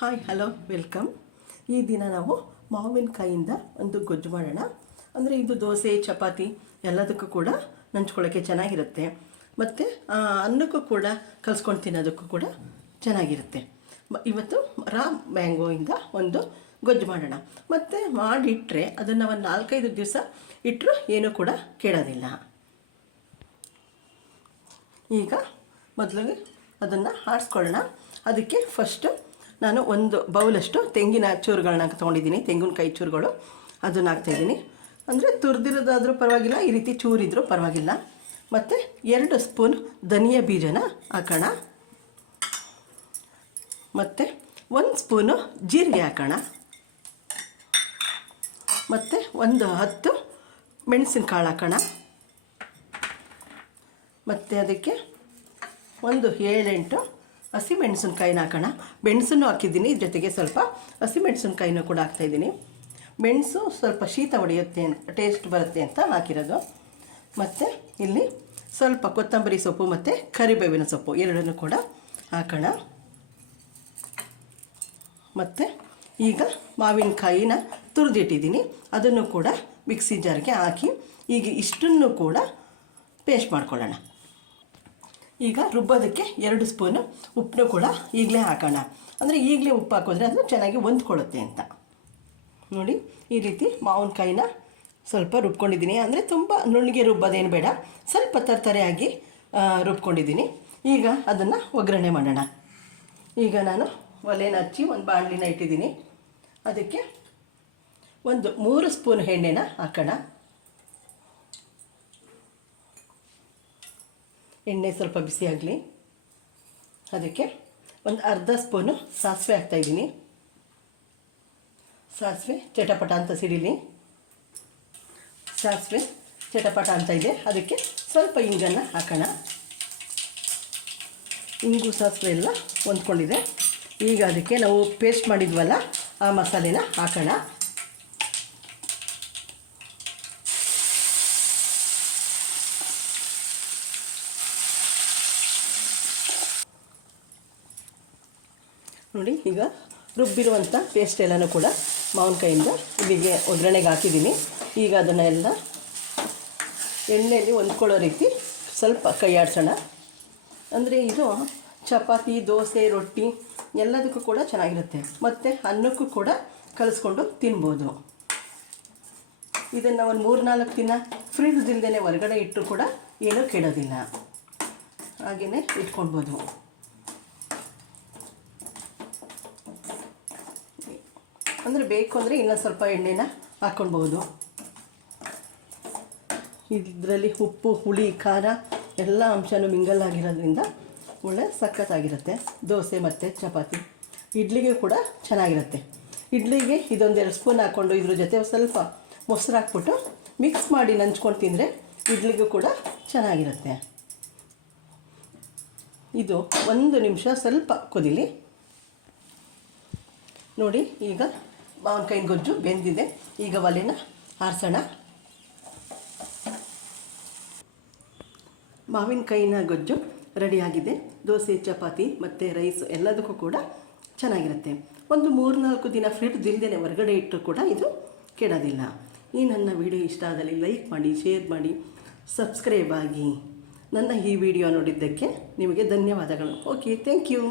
Hi hello welcome. ಈ ದಿನ ನಾವು ಮಾವಿನಕಾಯಿಂದ ಒಂದು ಗೊಜ್ಜು ಮಾಡೋಣ. ಅಂದರೆ ಇದು ದೋಸೆ ಚಪಾತಿ ಎಲ್ಲದಕ್ಕೂ ಕೂಡ ನಂಚ್ಕೊಳ್ಳೋಕ್ಕೆ ಚೆನ್ನಾಗಿರುತ್ತೆ, ಮತ್ತು ಅನ್ನಕ್ಕೂ ಕೂಡ ಕಲಿಸ್ಕೊಂಡು ತಿನ್ನೋದಕ್ಕೂ ಕೂಡ ಚೆನ್ನಾಗಿರುತ್ತೆ. ಇವತ್ತು ರಾ ಮ್ಯಾಂಗೋಯಿಂದ ಒಂದು ಗೊಜ್ಜು ಮಾಡೋಣ. ಮತ್ತು ಮಾಡಿಟ್ಟರೆ ಅದನ್ನು ಒಂದು 4-5 ದಿವಸ ಇಟ್ಟರೂ ಏನೂ ಕೂಡ ಕೆಡೋದಿಲ್ಲ. ಈಗ ಮೊದಲಿಗೆ ಅದನ್ನು ಆರಿಸ್ಕೊಳ್ಳೋಣ. ಅದಕ್ಕೆ ಫಸ್ಟು ನಾನು ಒಂದು ಬೌಲಷ್ಟು ತೆಂಗಿನ ಚೂರುಗಳನ್ನ ತೊಗೊಂಡಿದ್ದೀನಿ, ತೆಂಗಿನಕಾಯಿ ಚೂರುಗಳು ಅದನ್ನು ಹಾಕ್ತಾಯಿದ್ದೀನಿ. ಅಂದರೆ ತುರಿದಿರೋದಾದರೂ ಪರವಾಗಿಲ್ಲ, ಈ ರೀತಿ ಚೂರಿದ್ರೂ ಪರವಾಗಿಲ್ಲ. ಮತ್ತು 2 ಸ್ಪೂನ್ ಧನಿಯಾ ಬೀಜನ ಹಾಕೋಣ. ಮತ್ತು 1 ಸ್ಪೂನು ಜೀರಿಗೆ ಹಾಕೋಣ. ಮತ್ತು ಒಂದು 10 ಮೆಣಸಿನಕಾಳು ಹಾಕೋಣ. ಮತ್ತು ಅದಕ್ಕೆ ಒಂದು 7-8 ಹಸಿಮೆಣಸಿನ್ಕಾಯಿನ ಹಾಕೋಣ. ಮೆಣಸನ್ನು ಹಾಕಿದ್ದೀನಿ, ಜೊತೆಗೆ ಸ್ವಲ್ಪ ಹಸಿಮೆಣಸಿನ್ಕಾಯಿನೂ ಕೂಡ ಹಾಕ್ತಾಯಿದ್ದೀನಿ. ಮೆಣಸು ಸ್ವಲ್ಪ ಶೀತ ಹೊಡೆಯುತ್ತೆ ಅಂತ, ಟೇಸ್ಟ್ ಬರುತ್ತೆ ಅಂತ ಹಾಕಿರೋದು. ಮತ್ತು ಇಲ್ಲಿ ಸ್ವಲ್ಪ ಕೊತ್ತಂಬರಿ ಸೊಪ್ಪು ಮತ್ತು ಕರಿಬೇವಿನ ಸೊಪ್ಪು ಎರಡನ್ನೂ ಕೂಡ ಹಾಕೋಣ. ಮತ್ತು ಈಗ ಮಾವಿನಕಾಯಿನ ತುರಿದಿಟ್ಟಿದ್ದೀನಿ, ಅದನ್ನು ಕೂಡ ಮಿಕ್ಸಿ ಜಾರ್ಗೆ ಹಾಕಿ ಈಗ ಇಷ್ಟನ್ನು ಕೂಡ ಪೇಸ್ಟ್ ಮಾಡ್ಕೊಳ್ಳೋಣ. ಈಗ ರುಬ್ಬೋದಕ್ಕೆ 2 ಸ್ಪೂನು ಉಪ್ಪನ್ನು ಕೂಡ ಈಗಲೇ ಹಾಕೋಣ. ಅಂದರೆ ಈಗಲೇ ಉಪ್ಪು ಹಾಕಿದ್ರೆ ಅದು ಚೆನ್ನಾಗಿ ಹೊಂದ್ಕೊಳ್ಳುತ್ತೆ ಅಂತ. ನೋಡಿ, ಈ ರೀತಿ ಮಾವಿನಕಾಯಿನ ಸ್ವಲ್ಪ ರುಬ್ಕೊಂಡಿದ್ದೀನಿ. ಅಂದರೆ ತುಂಬ ನುಣ್ಣಗೆ ರುಬ್ಬೋದೇನು ಬೇಡ, ಸ್ವಲ್ಪ ತರತರೆಯಾಗಿ ರುಬ್ಕೊಂಡಿದ್ದೀನಿ. ಈಗ ಅದನ್ನು ಒಗ್ಗರಣೆ ಮಾಡೋಣ. ಈಗ ನಾನು ಒಲೆನ ಹಚ್ಚಿ ಒಂದು ಬಾಣಲಿನ ಇಟ್ಟಿದ್ದೀನಿ. ಅದಕ್ಕೆ ಒಂದು 3 ಸ್ಪೂನ್ ಎಣ್ಣೆನ ಹಾಕೋಣ. ಎಣ್ಣೆ ಸ್ವಲ್ಪ ಬಿಸಿ ಆಗಲಿ. ಅದಕ್ಕೆ ಒಂದು ಅರ್ಧ ಸ್ಪೂನು ಸಾಸಿವೆ ಹಾಕ್ತಾಯಿದ್ದೀನಿ. ಸಾಸಿವೆ ಚಟಪಟ ಅಂತ ಸಿಡಿಲಿ. ಸಾಸಿವೆ ಚಟಪಟ ಅಂತ ಇದೆ, ಅದಕ್ಕೆ ಸ್ವಲ್ಪ ಇಂಗನ್ನು ಹಾಕೋಣ. ಇಂಗು ಸಾಸಿವೆ ಎಲ್ಲ ಹೊಂದ್ಕೊಂಡಿದೆ. ಈಗ ಅದಕ್ಕೆ ನಾವು ಪೇಸ್ಟ್ ಮಾಡಿದ್ವಲ್ಲ ಆ ಮಸಾಲೆನ ಹಾಕೋಣ. ನೋಡಿ, ಈಗ ರುಬ್ಬಿರುವಂಥ ಪೇಸ್ಟ್ ಎಲ್ಲನೂ ಕೂಡ ಮಾವಿನಕಾಯಿಂದ ಇಲ್ಲಿಗೆ ಒಗ್ಗರಣೆಗೆ ಹಾಕಿದ್ದೀನಿ. ಈಗ ಅದನ್ನೆಲ್ಲ ಎಣ್ಣೆಯಲ್ಲಿ ಹೊಂದ್ಕೊಳ್ಳೋ ರೀತಿ ಸ್ವಲ್ಪ ಕೈ ಆಡಿಸೋಣ. ಅಂದರೆ ಇದು ಚಪಾತಿ, ದೋಸೆ, ರೊಟ್ಟಿ ಎಲ್ಲದಕ್ಕೂ ಕೂಡ ಚೆನ್ನಾಗಿರುತ್ತೆ, ಮತ್ತು ಅನ್ನಕ್ಕೂ ಕೂಡ ಕಲಿಸ್ಕೊಂಡು ತಿನ್ಬೋದು. ಇದನ್ನು ಒಂದು 3-4 ದಿನ ಫ್ರಿಡ್ಜ್ ಇಲ್ಲದೇ ಹೊರಗಡೆ ಇಟ್ಟರು ಕೂಡ ಏನೂ ಕೆಡೋದಿಲ್ಲ, ಹಾಗೆಯೇ ಇಟ್ಕೊಳ್ಬೋದು. ಅಂದರೆ ಬೇಕು ಅಂದರೆ ಇನ್ನೊಂದು ಸ್ವಲ್ಪ ಎಣ್ಣೆನ ಹಾಕ್ಕೊಳ್ಬೋದು. ಇದರಲ್ಲಿ ಉಪ್ಪು, ಹುಳಿ, ಖಾರ ಎಲ್ಲ ಅಂಶನೂ ಮಿಂಗಲ್ ಆಗಿರೋದ್ರಿಂದ ಒಳ್ಳೆ ಸಖತ್ತಾಗಿರುತ್ತೆ. ದೋಸೆ ಮತ್ತು ಚಪಾತಿ, ಇಡ್ಲಿಗೆ ಕೂಡ ಚೆನ್ನಾಗಿರುತ್ತೆ. ಇಡ್ಲಿಗೆ ಇದೊಂದು 2 ಸ್ಪೂನ್ ಹಾಕ್ಕೊಂಡು ಇದ್ರ ಜೊತೆ ಸ್ವಲ್ಪ ಮೊಸರು ಹಾಕ್ಬಿಟ್ಟು ಮಿಕ್ಸ್ ಮಾಡಿ ನಂಚ್ಕೊಂಡು ತಿಂದರೆ ಇಡ್ಲಿಗೂ ಕೂಡ ಚೆನ್ನಾಗಿರುತ್ತೆ. ಇದು 1 ನಿಮಿಷ ಸ್ವಲ್ಪ ಕುದೀಲಿ. ನೋಡಿ, ಈಗ ಮಾವಿನಕಾಯಿನ ಗೊಜ್ಜು ಬೆಂದಿದೆ. ಈಗ ಒಲೆನ ಆರಿಸೋಣ. ಮಾವಿನಕಾಯಿನ ಗೊಜ್ಜು ರೆಡಿಯಾಗಿದೆ. ದೋಸೆ, ಚಪಾತಿ ಮತ್ತು ರೈಸ್ ಎಲ್ಲದಕ್ಕೂ ಕೂಡ ಚೆನ್ನಾಗಿರುತ್ತೆ. ಒಂದು 3-4 ದಿನ ಫ್ರಿಡ್ಜ್ ಇಲ್ಲದೇ ಹೊರಗಡೆ ಇಟ್ಟರು ಕೂಡ ಇದು ಕೆಡೋದಿಲ್ಲ. ಈ ನನ್ನ ವಿಡಿಯೋ ಇಷ್ಟ ಆದಲ್ಲಿ ಲೈಕ್ ಮಾಡಿ, ಶೇರ್ ಮಾಡಿ, ಸಬ್ಸ್ಕ್ರೈಬ್ ಆಗಿ. ನನ್ನ ಈ ವಿಡಿಯೋ ನೋಡಿದ್ದಕ್ಕೆ ನಿಮಗೆ ಧನ್ಯವಾದಗಳು. Okay, thank you.